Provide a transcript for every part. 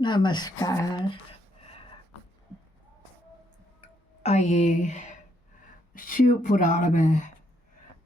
नमस्कार। आइए शिव पुराण में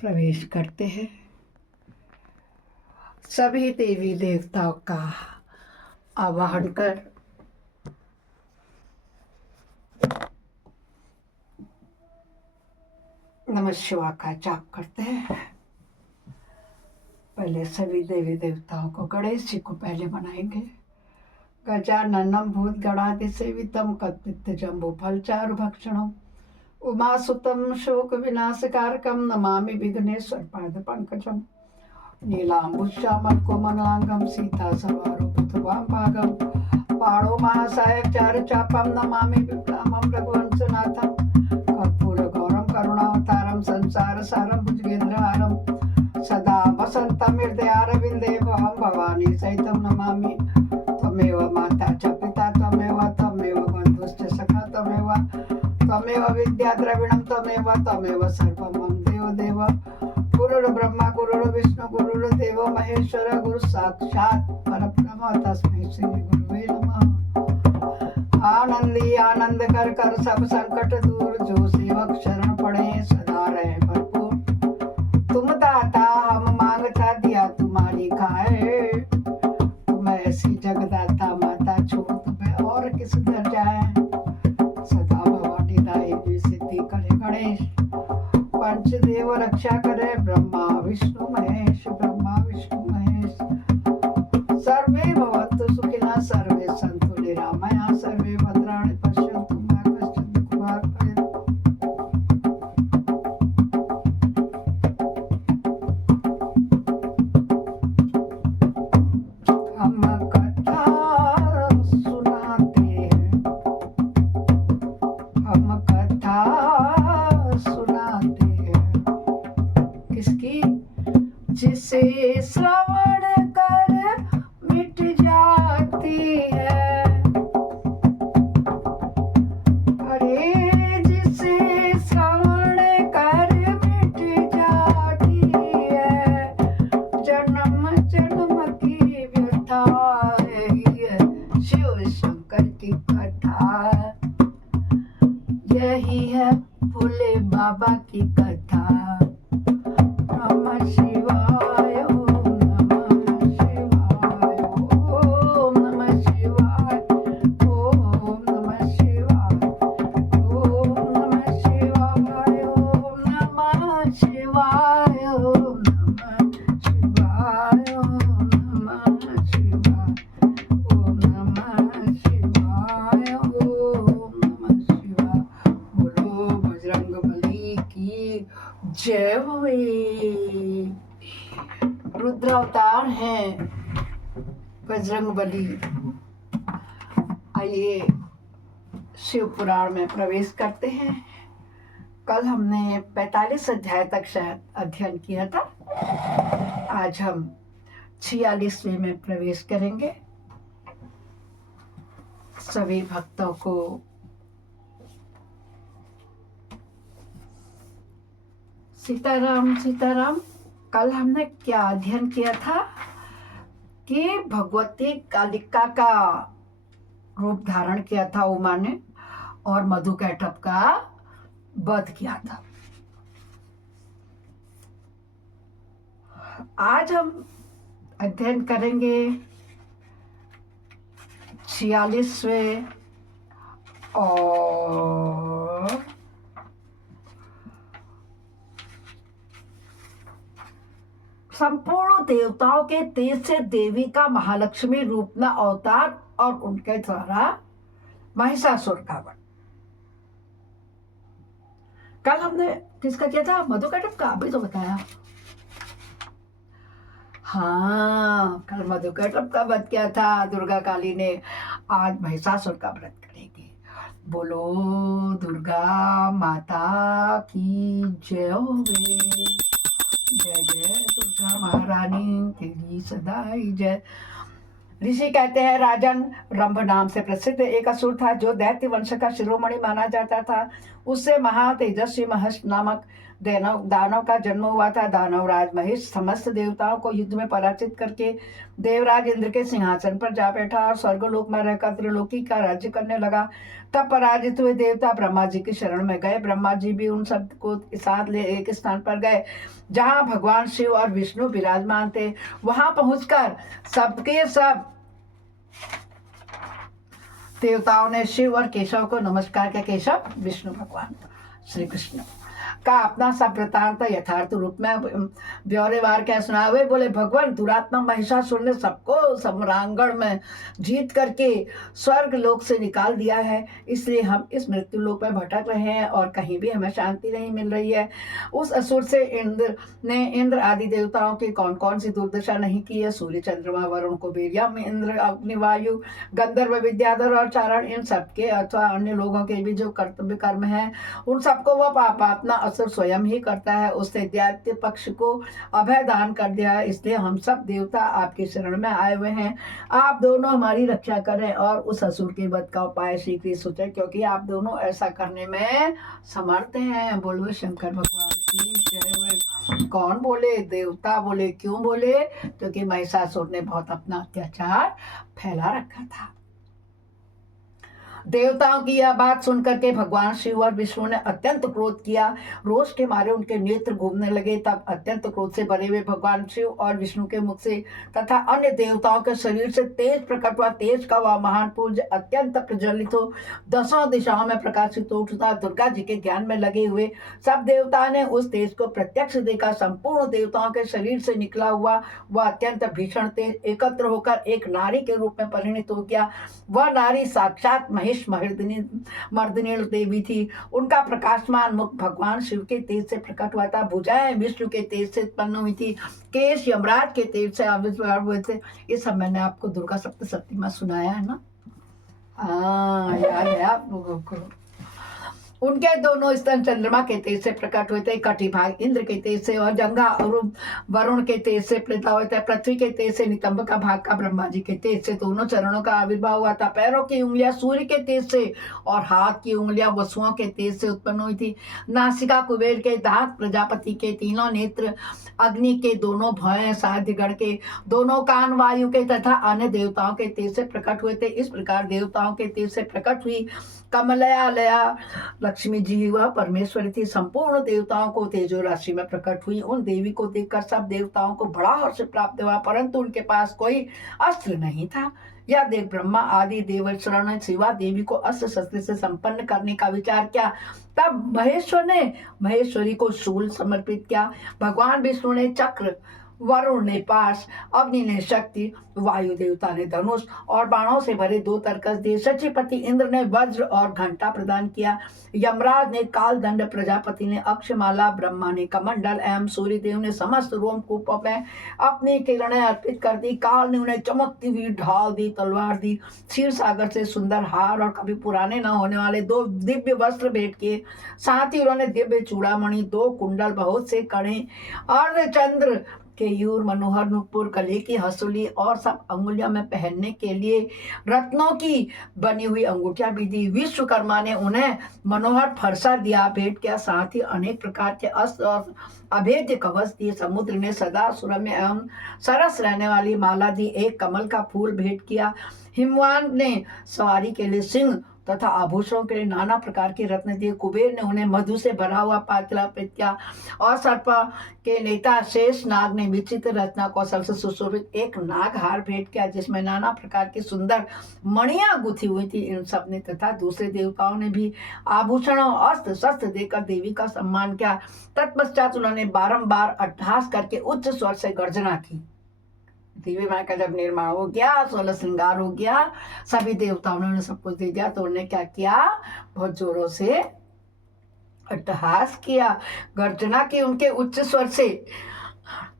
प्रवेश करते हैं। सभी देवी देवताओं का आवाहन कर नमः शिवाय का जाप करते हैं। पहले सभी देवी देवताओं को, गणेश जी को पहले मनाएंगे। गजाननं भूतगणाधिसेवितं कल्पितजम्बूफलचारुभक्षणम् उमासुतं शोकविनाशकारकं नमामि विघ्नेश्वरपादपङ्कजम् नीलाम्बुश्यामलकोमलाङ्गं सीतासवारोपितवां भागं पाणो महासायकचारुचापं नमामि विप्लवं रघुवंशनाथं कर्पूरगौरं करुणावतारं संसारसारं भुजगेन्द्रहारं सदा वसन्तं हृदयारविन्दे भवं भवानी सहितं नमामि। त्वमेव माता च पिता त्वमेव बन्धुश्च सखा त्वमेव विद्या द्रविणं त्वमेव सर्वं मम देव गुरुर्ब्रह्मा गुरुर्विष्णु गुरुर्देवो महेश्वर गुरु साक्षात् परब्रह्म तस्मै श्री गुरुवे नमः। आनंदी आनंद कर सब संकट दूर, जो सेवक शरण पड़े सदा रहे भरपूर। तुम दाता हम मांगता दिया तुम्हारी खाए, तुम ऐसी जगदाता माता छोड़ तुम्हें और किस दर जाए। सदा भवानी दायिनी सिद्धि करे गणेश, पंचदेव रक्षा करे ब्रह्मा विष्णु महेश। सर्वे भवन्तु सुखिनः सर्वे सन्तु निरामया सर्वे भद्राणि पश्यन्तु मा कश्चित् दुःखभाग् भवेत्। हम कथा सुनाते हैं किसकी? जिसे श्रवण कर मिट जाती है। अरे जिसे श्रवण कर मिट जाती है, जन्म जन्म की व्यथा है शिव शंकर की कथा। यही है भोले बाबा की कथा। नमः शिवाय ओम नमः शिवाय ओम नमः शिवाय ओम नमः शिवाय ओम नमः शिवाय ओम नमः शिवाय ओम नमः शिवाय ओम नमः शिवाय ओम नमः शिवाय ओम नमः शिवाय। बोलो बजरंगबली की जय होवे। रुद्र अवतार हैं बजरंगबली। आइए शिव पुराण में प्रवेश करते हैं। कल हमने 45 अध्याय तक शायद अध्ययन किया था। आज हम 46वें में प्रवेश करेंगे। सभी भक्तों को सीताराम सीताराम। कल हमने क्या अध्ययन किया था कि भगवती कालिका का रूप धारण किया था उमा ने, और मधुकैटभ का वध किया था। आज हम अध्ययन करेंगे 46वें और संपूर्ण देवताओं के तेज से देवी का महालक्ष्मी रूप में अवतार और उनके द्वारा महिषासुर का वध। कल हमने किसका किया था? मधुकैटभ का। अभी तो बताया। हाँ, कल मधुकैटभ का वध किया था दुर्गा काली ने। आज महिषासुर का व्रत करेंगे। बोलो दुर्गा माता की जय होवे। जय जय दुर्गा महारानी तेरी सदा ही जय। ऋषि कहते हैं, राजन रंभ नाम से प्रसिद्ध एक असुर था जो दैत्य वंश का शिरोमणि माना जाता था। उससे महातेजस्वी महेश नामक दानव का जन्म हुआ था। दानवराज महेश समस्त देवताओं को युद्ध में पराजित करके देवराज इंद्र के सिंहासन पर जा बैठा और स्वर्गलोक में रहकर त्रिलोकी का राज्य करने लगा। तब पराजित हुए देवता ब्रह्मा जी की शरण में गए। ब्रह्मा जी भी उन सब को साथ ले एक स्थान पर गए जहां भगवान शिव और विष्णु विराजमान थे। वहां पहुंचकर सबके सब देवताओं ने शिव और केशव को नमस्कार किया। केशव विष्णु भगवान श्री कृष्ण का अपना सब वृतांत यथार्थ रूप में ब्यौरेवार क्या सुना हुए। बोले भगवान दुरात्मा महिषासुर ने सबको सम्रांगण में जीत करके स्वर्ग लोक से निकाल दिया है, इसलिए हम इस मृत्यु लोक में भटक रहे हैं और कहीं भी हमें शांति नहीं मिल रही है। उस असुर से इंद्र आदि देवताओं की कौन कौन सी दुर्दशा नहीं की है। सूर्य चंद्रमा वरुण कुबेर यम इंद्र अग्नि वायु गंधर्व विद्याधर और चारण, इन सबके अथवा अन्य लोगों के भी जो कर्तव्य कर्म है उन सबको वह पापात्मा असुर स्वयं ही करता है। उसने दैत्य पक्ष को अभय दान कर दिया है, इसलिए हम सब देवता आपके शरण में आए हुए हैं। आप दोनों हमारी रक्षा करें और उस असुर के वध का उपाय शीघ्र सोचें, क्योंकि आप दोनों ऐसा करने में समर्थ हैं। बोलो शंकर भगवान की जय हुए। कौन बोले? देवता बोले। क्यों बोले? क्योंकि महिषासुर ने बहुत अपना अत्याचार फैला रखा था। देवताओं की यह बात सुनकर के भगवान शिव और विष्णु ने अत्यंत क्रोध किया। रोष के मारे उनके नेत्र घूमने लगे। तब अत्यंत क्रोध से भरे हुए भगवान शिव और विष्णु के मुख से तथा अन्य देवताओं के शरीर से तेज प्रकट हुआ। तेज का वह महान पुंज अत्यंत प्रज्वलित हो दसों दिशाओं में प्रकाशित हो उठता। दुर्गा जी के ध्यान में लगे हुए सब देवता ने उस तेज को प्रत्यक्ष देखा। संपूर्ण देवताओं के शरीर से निकला हुआ वह अत्यंत भीषण तेज एकत्र होकर एक नारी के रूप में परिणित हो गया। वह नारी साक्षात महेश मर्दिनी देवी थी। उनका प्रकाशमान मुख भगवान शिव के तेज से प्रकट हुआ था। भुजाएं विष्णु के तेज से उत्पन्न हुई थी। केश यमराज के तेज से आविर्भाव हुए थे। ये सब मैंने आपको दुर्गा सप्तशती में सुनाया है ना। याद है आप लोगों को। उनके दोनों स्तन चंद्रमा के तेज से प्रकट हुए थे। कटिभाग इंद्र के तेज से और जंघा और वरुण के तेज से प्रकट हुए थे। पृथ्वी के तेज से नितंब का भाग का ब्रह्मा जी के तेज से दोनों चरणों का आविर्भाव हुआ था। पैरों की उंगलियां सूर्य के तेज से और हाथ की उंगलियां वसुओं के तेज से उत्पन्न हुई थी। नासिका कुबेर के, दांत प्रजापति के, तीनों नेत्र अग्नि के, दोनों भय साध्यगण के, दोनों कान वायु के तथा अन्य देवताओं के तेज से प्रकट हुए थे। इस प्रकार देवताओं के तेज से प्रकट हुई कमलया लक्ष्मी जी वह परमेश्वरी थी। संपूर्ण देवताओं को तेजो राशि में प्रकट हुई। उन देवी को देखकर सब देवताओं को बड़ा हर्ष प्राप्त हुआ, परंतु उनके पास कोई अस्त्र नहीं था। यह देख ब्रह्मा आदि देवशरण ने शिवा देवी को अस्त्र शस्त्र से संपन्न करने का विचार किया। तब महेश्वर ने महेश्वरी को शूल समर्पित किया। भगवान विष्णु ने चक्र, वरुण ने पाश, अग्नि ने शक्ति, वायु देवता ने धनुष और बाणों से भरे 2 तरकस दिए। सचिपति इंद्र ने वज्र और घंटा प्रदान किया। यमराज ने कालदंड, प्रजापति ने अक्षमाला, ब्रह्मा ने कमंडल एवं सूर्यदेव ने समस्त रोमकूपों में अपनी किरणें अर्पित कर दी। काल ने उन्हें चमकती हुई ढाल दी, तलवार दी, क्षीर सागर से सुंदर हार और कभी पुराने न होने वाले 2 दिव्य वस्त्र भेंट किए। साथ ही उन्होंने दिव्य चूड़ामणि, 2 कुंडल, बहुत से कड़े, अर्धचंद्र केयूर, मनोहर नुपुर, गले की हसूली और सब अंगुलियों में पहनने के लिए रत्नों की बनी हुई अंगूठियां भी दी। विश्वकर्मा ने उन्हें मनोहर फरसा दिया, भेंट किया। साथ ही अनेक प्रकार के अस्त्र और अभेद्य कवच दिए। समुद्र ने सदा सुरम्य एवं सरस रहने वाली माला दी। एक कमल का फूल भेंट किया। हिमवान ने सवारी के लिए सिंह तथा आभूषणों के लिए नाना प्रकार के रत्न दिए। कुबेर ने उन्हें मधु से भरा हुआ पात्र अर्पित किया और सर्प के नेता शेष नाग ने विचित्र रत्ना कौशल से सुशोभित एक नाग हार भेंट किया, जिसमें नाना प्रकार की सुंदर मणियां गुथी हुई थी। इन सब ने तथा दूसरे देवताओं ने भी आभूषणों, अस्त्र शस्त्र देकर देवी का सम्मान किया। तत्पश्चात उन्होंने बारंबार अट्टहास करके उच्च स्वर से गर्जना की। देवी माँ का जब निर्माण हो गया, 16 श्रृंगार हो गया, सभी देवताओं ने उन्हें सब कुछ दे दिया, तो उन्होंने क्या किया? बहुत जोरों से अट्टहास किया, गर्जना की। उनके उच्च स्वर से,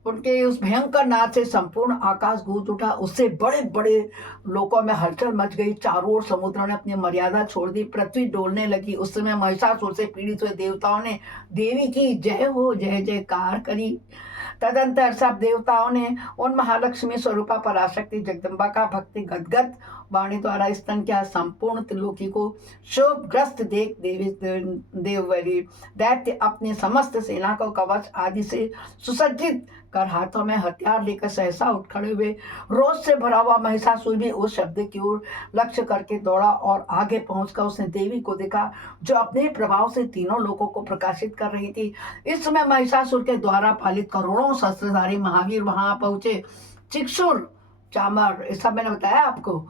उनके उस भयंकर नाद से संपूर्ण आकाश गूंज उठा। उससे बड़े बड़े लोकों में हलचल मच गई। चारों ओर समुद्र ने अपनी मर्यादा छोड़ दी, पृथ्वी डोलने लगी। उस समय महिषासुर से पीड़ित हुए देवताओं ने देवी की जय हो जय जयकार करी। तदंतर सब देवताओं ने उन महालक्ष्मी स्वरूपा पराशक्ति जगदम्बा का भक्ति गदगद वाणी द्वारा स्तन किया। संपूर्ण त्रिलोकी को शोभग्रस्त देख देवी देववरी दैत्य अपनी समस्त सेना को कवच आदि से सुसज्जित कर हाथों में हथियार लेकर सहसा उठ खड़े हुए। रोष से भरा हुआ महिषासुर भी उस शब्द की ओर लक्ष्य करके दौड़ा और आगे पहुंचकर उसने देवी को देखा जो अपने प्रभाव से तीनों लोगों को प्रकाशित कर रही थी। इस समय महिषासुर के द्वारा पालित करोड़ों शस्त्रधारी महावीर वहां पहुंचे। चिक्षुर, चामर, ये सब मैंने बताया आपको,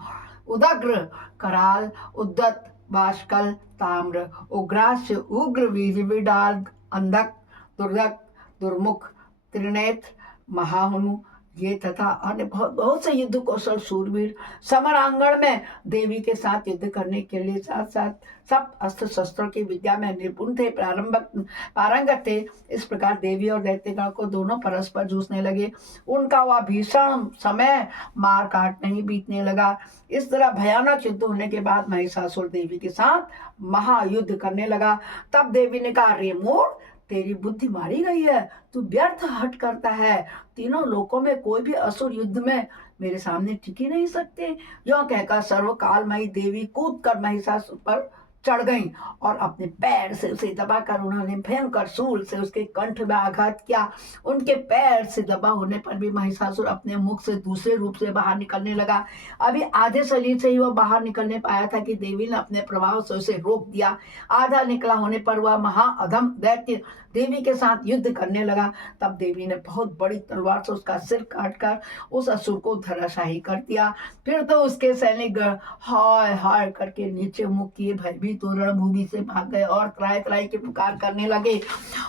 उदग्र, कराल, उद्दत, बाष्कल, ताम्र, उग्रास्य, उग्र, विडाल, अंधक, दुर्दक, दुर्मुख, त्रिनेत्र, महाहनु ये तथा अन्य बहुत बहुत से युद्ध कौशल शूरवीर समरांगण में देवी के साथ युद्ध करने के लिए साथ साथ सब अस्त्र शस्त्रों की विद्या में निपुण थे, पारंगत थे। इस प्रकार देवी और दैत्यगण को दोनों परस्पर जूझने लगे। उनका वह भीषण समय मार काट नहीं बीतने लगा। इस तरह भयानक युद्ध होने के बाद महिषासुर देवी के साथ महायुद्ध करने लगा। तब देवी ने कहा, रे मूढ़, तेरी बुद्धि मारी गई है, तू व्यर्थ हट करता है। तीनों लोकों में कोई भी असुर युद्ध में मेरे सामने टिक ही नहीं सकते। यह कहकर सर्वकालमयी देवी कूद कर महिषासुर पर चढ़ गई और अपने पैर से उसे दबाकर उन्होंने भयंकर शूल से उसके कंठ में आघात किया। उनके पैर से दबा होने पर भी महिषासुर अपने मुख से दूसरे रूप से बाहर निकलने लगा। अभी आधे शरीर से ही वह बाहर निकलने पाया था कि देवी ने अपने प्रभाव से उसे रोक दिया। आधा निकला होने पर वह महाअधम दैत्य देवी के साथ युद्ध करने लगा। तब देवी ने बहुत बड़ी तलवार से उसका सिर काटकर उस असुर को धराशायी कर दिया। फिर तो उसके सैनिक हाय हाय करके नीचे मुख किए भयभीत तो रणभूमि से भाग गए और त्राय त्राय के पुकार करने लगे।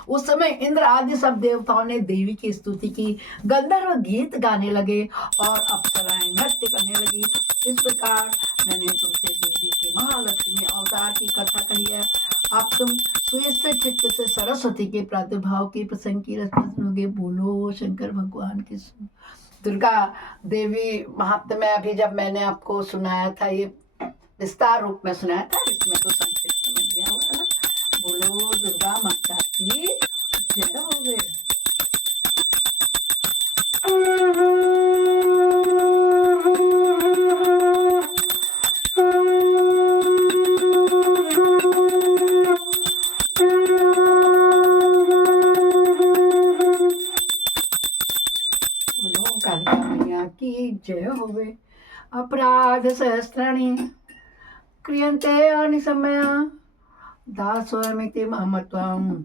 उस समय इंद्र आदि सब देवताओं ने देवी की स्तुति की, गंधर्व गीत गाने लगे और अप्सराएं नृत्य करने लगी। इस प्रकार मैंने तुमसे देवी के महालक्ष्मी अवतार की कथा कही है। अब तुम सुस्थिर चित्त से सरस्वती के प्रादुर्भाव के प्रसंग की रचना सुनोगे। बोलो शंकर भगवान की। दुर्गा देवी महात्म्य में अभी जब मैंने आपको सुनाया था, ये विस्तार रूप में सुनाया था, इसमें तो संक्षिप्त में दिया हुआ है। बोलो दुर्गा माता की जय हो। की जय होवे। अपराध सहस्राणि क्रियन्ते अनिशमया दासोऽयमिति ममत्वं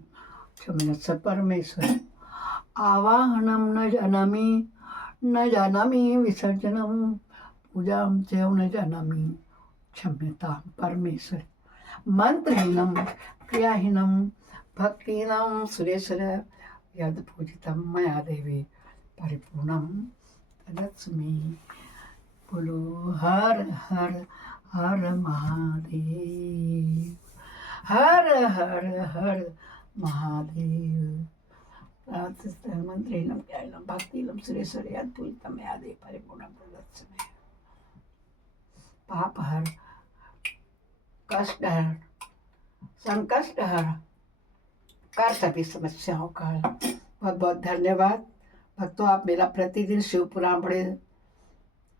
क्षमस्व परमेश्वर। आवाहनं न जानामि विसर्जनं पूजां च न जानामि क्षम्यतां परमेश्वर। मंत्रहीनं क्रियाहीनं भक्तिहीनं सुरेश्वर यद् पूजितं मया देवी परिपूर्णं तदस्मि। बोलो हर हर हर महादेव, हर हर हर महादेव। मंत्रेणं ज्ञानं भक्तिनं सुरेश्वर यद् पूजितं मया देवी परिपूर्णं तदस्मि। पाप हर, कष्ट हर, संकष्ट हर, कर सभी समस्याओं का। बहुत बहुत धन्यवाद भक्तों। आप मेरा प्रतिदिन शिव पुराण बड़े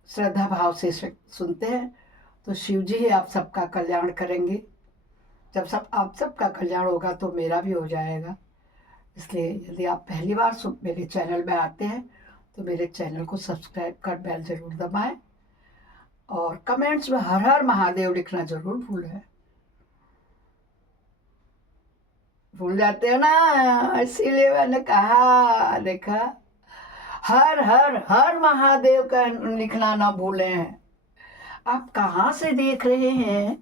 श्रद्धा भाव से सुनते हैं, तो शिव जी ही आप सबका कल्याण करेंगे। जब आप सबका कल्याण होगा तो मेरा भी हो जाएगा। इसलिए यदि आप पहली बार मेरे चैनल में आते हैं तो मेरे चैनल को सब्सक्राइब कर बेल जरूर दबाएं और कमेंट्स में हर हर महादेव लिखना जरूर भूल जाते हो ना, इसीलिए मैंने कहा, देखा, हर हर हर महादेव का लिखना ना भूलें। आप कहाँ से देख रहे हैं